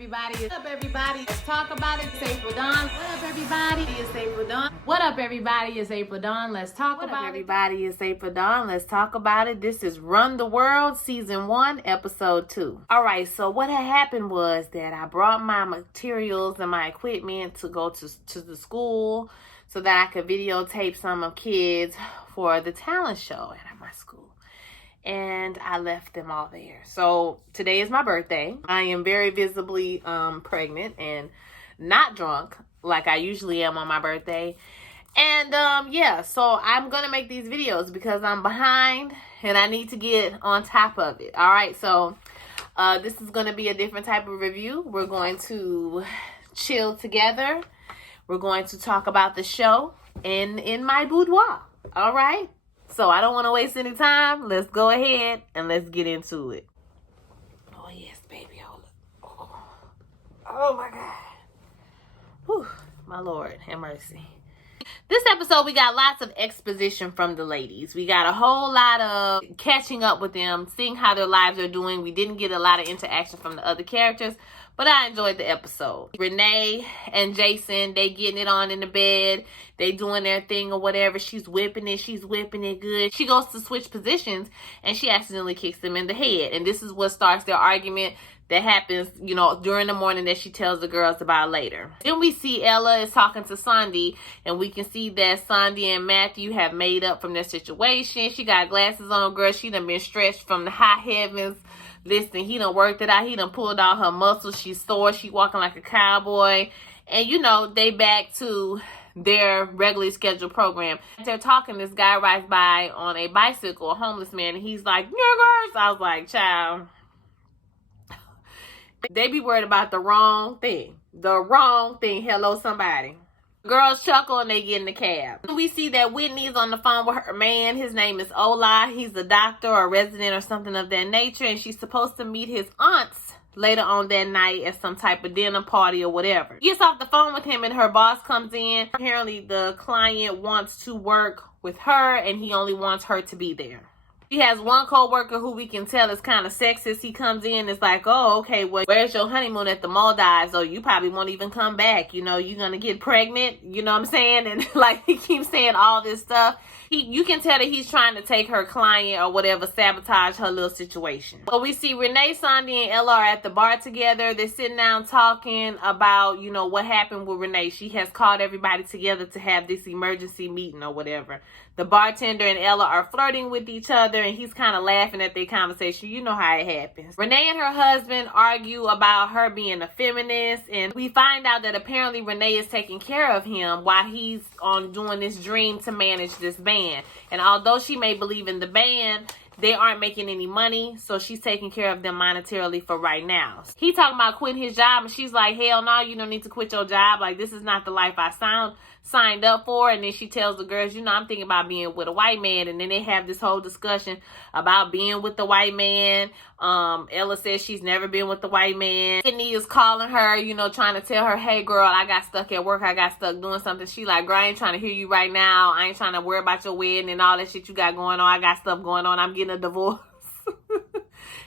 everybody? What up, everybody? Let's talk about it. It's April Dawn. What up, everybody? It's April Dawn. What up, everybody? It's April Dawn. Let's talk about it. Everybody, it's April Dawn. Let's talk about it. This is Run the World, Season 1, Episode 2. All right, so what had happened was that I brought my materials and my equipment to go to the school so that I could videotape some of kids for the talent show at my school. And I left them all there. So today is my birthday. I am very visibly pregnant and not drunk like I usually am on my birthday. And yeah, so I'm gonna make these videos because I'm behind and I need to get on top of it. All right, so this is gonna be a different type of review. We're going to chill together. We're going to talk about the show in my boudoir. All right. So I don't want to waste any time. Let's go ahead and let's get into it. Oh, yes, baby. Oh my God. Whew, my Lord, have mercy. This episode, we got lots of exposition from the ladies. We got a whole lot of catching up with them, seeing how their lives are doing. We didn't get a lot of interaction from the other characters, but I enjoyed the episode. Renee and Jason, they getting it on in the bed. They doing their thing or whatever. She's whipping it good. She goes to switch positions and she accidentally kicks them in the head. And this is what starts their argument that happens, you know, during the morning that she tells the girls about later. Then we see Ella is talking to Sandy, and we can see that Sandy and Matthew have made up from their situation. She got glasses on, girl. She done been stretched from the high heavens. Listen, he done worked it out. He done pulled out her muscles. She's sore. She walking like a cowboy. And, you know, they back to their regularly scheduled program. They're talking, this guy rides by on a bicycle, a homeless man, and he's like, niggers. I was like, child. They be worried about the wrong thing. The wrong thing. Hello, somebody. Girls chuckle and they get in the cab. We see that Whitney's on the phone with her man. His name is Ola. He's a doctor or a resident or something of that nature. And she's supposed to meet his aunts later on that night at some type of dinner party or whatever. She gets off the phone with him and her boss comes in. Apparently the client wants to work with her and he only wants her to be there. She has one co-worker who we can tell is kind of sexist. He comes in and is like, oh, okay, well, where's your honeymoon at the Maldives? Oh, you probably won't even come back. You know, you're going to get pregnant. You know what I'm saying? And like, he keeps saying all this stuff. You can tell that he's trying to take her client or whatever, sabotage her little situation. So we see Renee, Sandy, and Ella are at the bar together. They're sitting down talking about, you know, what happened with Renee. She has called everybody together to have this emergency meeting or whatever. The bartender and Ella are flirting with each other, and he's kind of laughing at their conversation. You know how it happens. Renee and her husband argue about her being a feminist, and we find out that apparently Renee is taking care of him while he's on doing this dream to manage this band. And although she may believe in the band, they aren't making any money, so she's taking care of them monetarily for right now. He talking about quitting his job, and she's like, hell no, you don't need to quit your job. Like, this is not the life I signed up for. And then she tells the girls, you know, I'm thinking about being with a white man. And then they have this whole discussion about being with the white man. Ella says she's never been with the white man. Sydney is calling her, you know, trying to tell her, hey girl, I got stuck at work. I got stuck doing something. She like, girl, I ain't trying to hear you right now. I ain't trying to worry about your wedding and all that shit you got going on. I got stuff going on. I'm getting a divorce.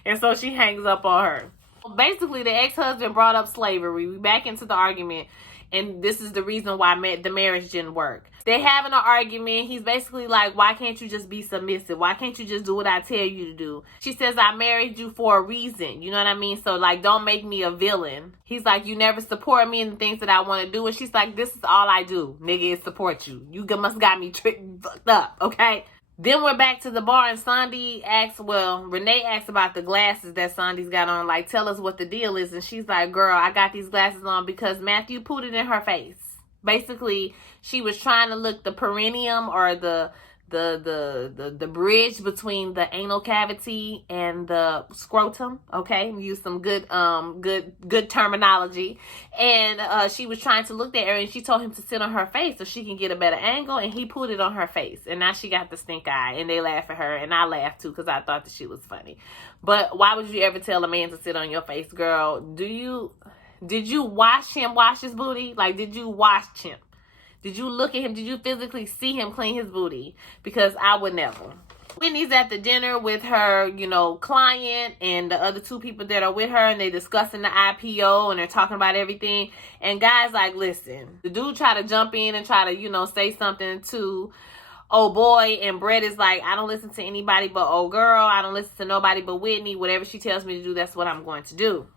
And so she hangs up on her. Basically, the ex-husband brought up slavery. We back into the argument. And this is the reason why the marriage didn't work. They're having an argument. He's basically like, why can't you just be submissive? Why can't you just do what I tell you to do? She says, I married you for a reason. You know what I mean? So, like, don't make me a villain. He's like, you never support me in the things that I want to do. And she's like, this is all I do, nigga, is support you. You must got me fucked up, okay? Then we're back to the bar and Sandy asks, Renee asks about the glasses that Sandy's got on. Like, tell us what the deal is. And she's like, girl, I got these glasses on because Matthew put it in her face. Basically, she was trying to look the perineum or the bridge between the anal cavity and the scrotum. Okay, use some good terminology. And she was trying to look that area, and she told him to sit on her face so she can get a better angle. And he put it on her face, and now she got the stink eye. And they laugh at her, and I laughed too because I thought that she was funny. But why would you ever tell a man to sit on your face, girl? Did you wash his booty? Like, did you wash him? Did you look at him? Did you physically see him clean his booty? Because I would never. Whitney's at the dinner with her, client and the other two people that are with her, and they discussing the IPO and they're talking about everything. And guys, like, listen, the dude try to jump in and try to, say something to oh boy, and Brett is like, I don't listen to anybody but oh girl. I don't listen to nobody but Whitney. Whatever she tells me to do, that's what I'm going to do.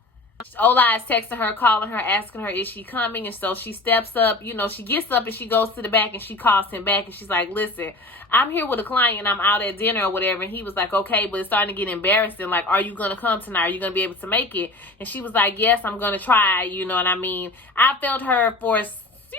Ola is texting her, calling her, asking her, is she coming? And so she steps up, she gets up and she goes to the back and she calls him back and she's like, listen, I'm here with a client. I'm out at dinner or whatever. And he was like, okay, but it's starting to get embarrassing. Like, are you going to come tonight? Are you going to be able to make it? And she was like, yes, I'm going to try. You know what I mean? I felt her for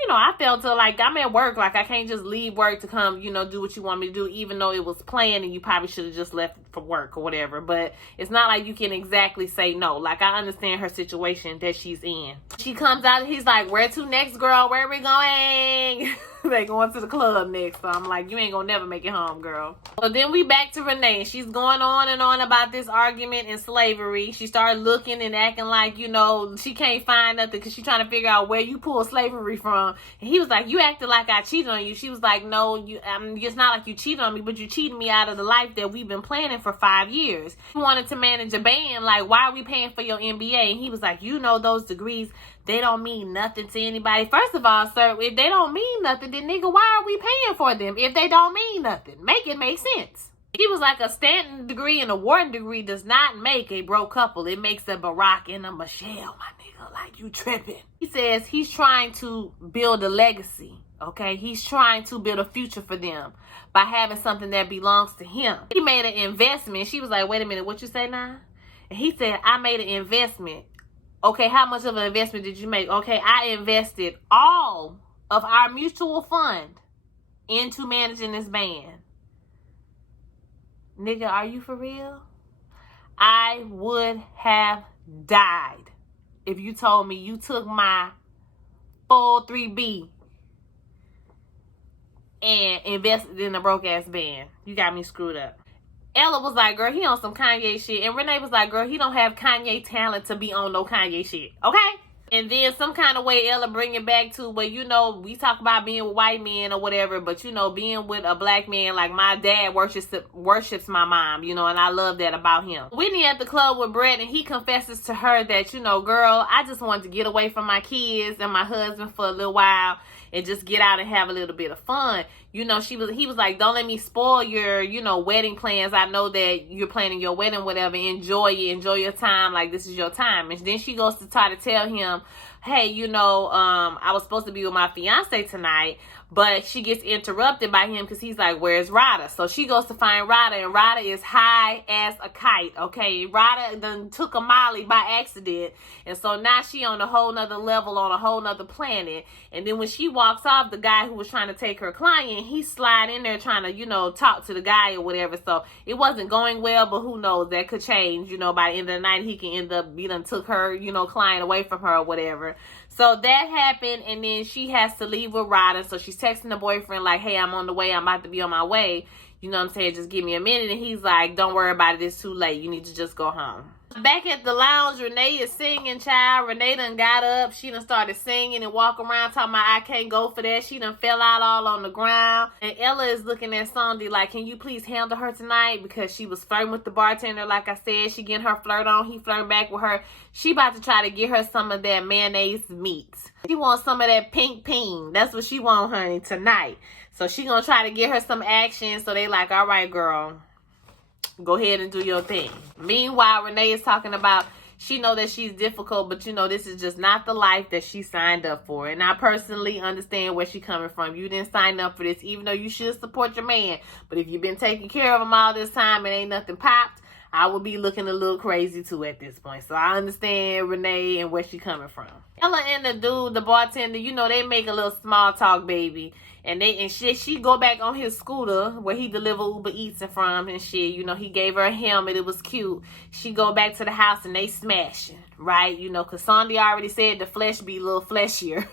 I felt like I'm at work. Like, I can't just leave work to come, do what you want me to do, even though it was planned and you probably should have just left for work or whatever. But it's not like you can exactly say no. Like, I understand her situation that she's in. She comes out and he's like, where to next, girl? Where are we going? They going to the club next. So I'm like, you ain't gonna never make it home, girl. So then we back to Renee. She's going on and on about this argument and slavery. She started looking and acting like, she can't find nothing because she's trying to figure out where you pull slavery from. And he was like, you acted like I cheated on you. She was like, no, it's not like you cheated on me, but you cheated me out of the life that we've been planning for 5 years. You wanted to manage a band. Like, why are we paying for your MBA? And he was like, those degrees, they don't mean nothing to anybody. First of all, sir, if they don't mean nothing, then nigga, why are we paying for them if they don't mean nothing? Make it make sense. He was like, a Stanton degree and a Wharton degree does not make a broke couple. It makes a Barack and a Michelle, my nigga. Like, you tripping. He says he's trying to build a legacy, okay? He's trying to build a future for them by having something that belongs to him. He made an investment. She was like, wait a minute, what you say now? And he said, I made an investment. Okay, how much of an investment did you make? Okay, I invested all of our mutual fund into managing this band. Nigga, are you for real? I would have died if you told me you took my full 3B and invested in a broke-ass band. You got me screwed up. Ella was like, girl, he on some Kanye shit. And Renee was like, girl, he don't have Kanye talent to be on no Kanye shit. Okay? And then some kind of way Ella bring it back to, well, we talk about being with white men or whatever, but, being with a black man, like my dad worships my mom, and I love that about him. Whitney at the club with Brett, and he confesses to her that, girl, I just wanted to get away from my kids and my husband for a little while and just get out and have a little bit of fun. He was like, don't let me spoil your, wedding plans. I know that you're planning your wedding, whatever. Enjoy your time. Like, this is your time. And then she goes to try to tell him, hey, I was supposed to be with my fiance tonight, but she gets interrupted by him because he's like, where's Rada? So she goes to find Rada, and Rada is high as a kite, okay? Rada done took a Molly by accident, and so now she on a whole nother level, on a whole nother planet. And then when she walks off, the guy who was trying to take her client, he slide in there trying to, talk to the guy or whatever. So it wasn't going well, but who knows? That could change, by the end of the night, he can end up, took her, client away from her or whatever. So that happened, and then she has to leave with Ryder. So she's texting the boyfriend like, hey, I'm on the way. I'm about to be on my way. You know what I'm saying? Just give me a minute. And he's like, don't worry about it. It's too late. You need to just go home. Back at the lounge, Renee is singing, child. Renee done got up. She done started singing and walking around talking about, I can't go for that. She done fell out all on the ground. And Ella is looking at Sandy like, can you please handle her tonight? Because she was flirting with the bartender. Like I said, she getting her flirt on. He flirting back with her. She about to try to get her some of that mayonnaise meat. She wants some of that pink peen. That's what she want, honey, tonight. So she gonna try to get her some action. So they like, all right, girl, go ahead and do your thing. Meanwhile, Renee is talking about she know that she's difficult, but this is just not the life that she signed up for. And I personally understand where she's coming from. You didn't sign up for this, even though you should support your man. But if you've been taking care of him all this time and ain't nothing popped, I would be looking a little crazy too at this point. So I understand Renee and where she coming from. Ella and the dude, the bartender, they make a little small talk, baby. And she go back on his scooter where he deliver Uber Eats from and shit. He gave her a helmet. It was cute. She go back to the house and they smashing, right? Because Sandy already said the flesh be a little fleshier.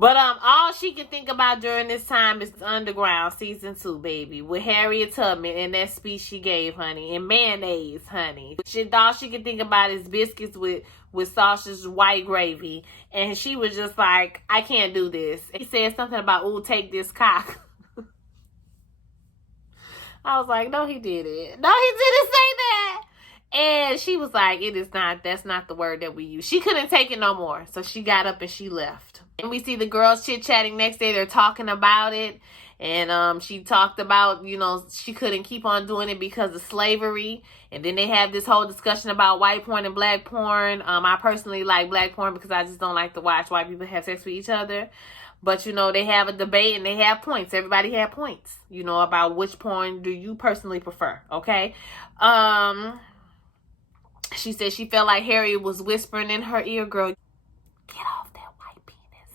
But all she can think about during this time is Underground Season 2, baby, with Harriet Tubman and that speech she gave, honey, and mayonnaise, honey. All she can think about is biscuits with sausage, white gravy, and she was just like, I can't do this. He said something about, ooh, take this cock. I was like, no, he didn't. No, he didn't say that. And she was like, that's not the word that we use. She couldn't take it no more. So she got up and she left. And we see the girls chit-chatting next day. They're talking about it. And she talked about, she couldn't keep on doing it because of slavery. And then they have this whole discussion about white porn and black porn. I personally like black porn because I just don't like to watch white people have sex with each other. But, they have a debate and they have points. Everybody had points, about which porn do you personally prefer, okay? She said she felt like Harry was whispering in her ear, girl, get off that white penis.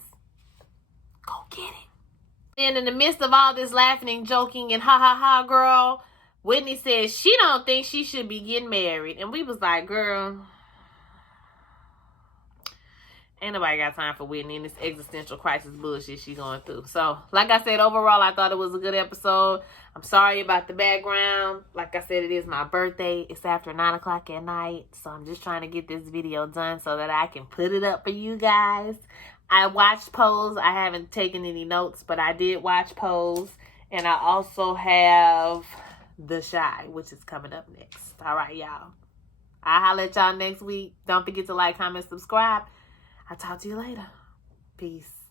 Go get it. And in the midst of all this laughing and joking and ha ha ha, girl, Whitney says she don't think she should be getting married. And we was like, girl, ain't nobody got time for Whitney and this existential crisis bullshit she going through. So, like I said, overall, I thought it was a good episode. I'm sorry about the background. Like I said, it is my birthday. It's after 9 o'clock at night. So, I'm just trying to get this video done so that I can put it up for you guys. I watched Pose. I haven't taken any notes, but I did watch Pose. And I also have The Shy, which is coming up next. All right, y'all. I'll holler at y'all next week. Don't forget to like, comment, subscribe. I'll talk to you later. Peace.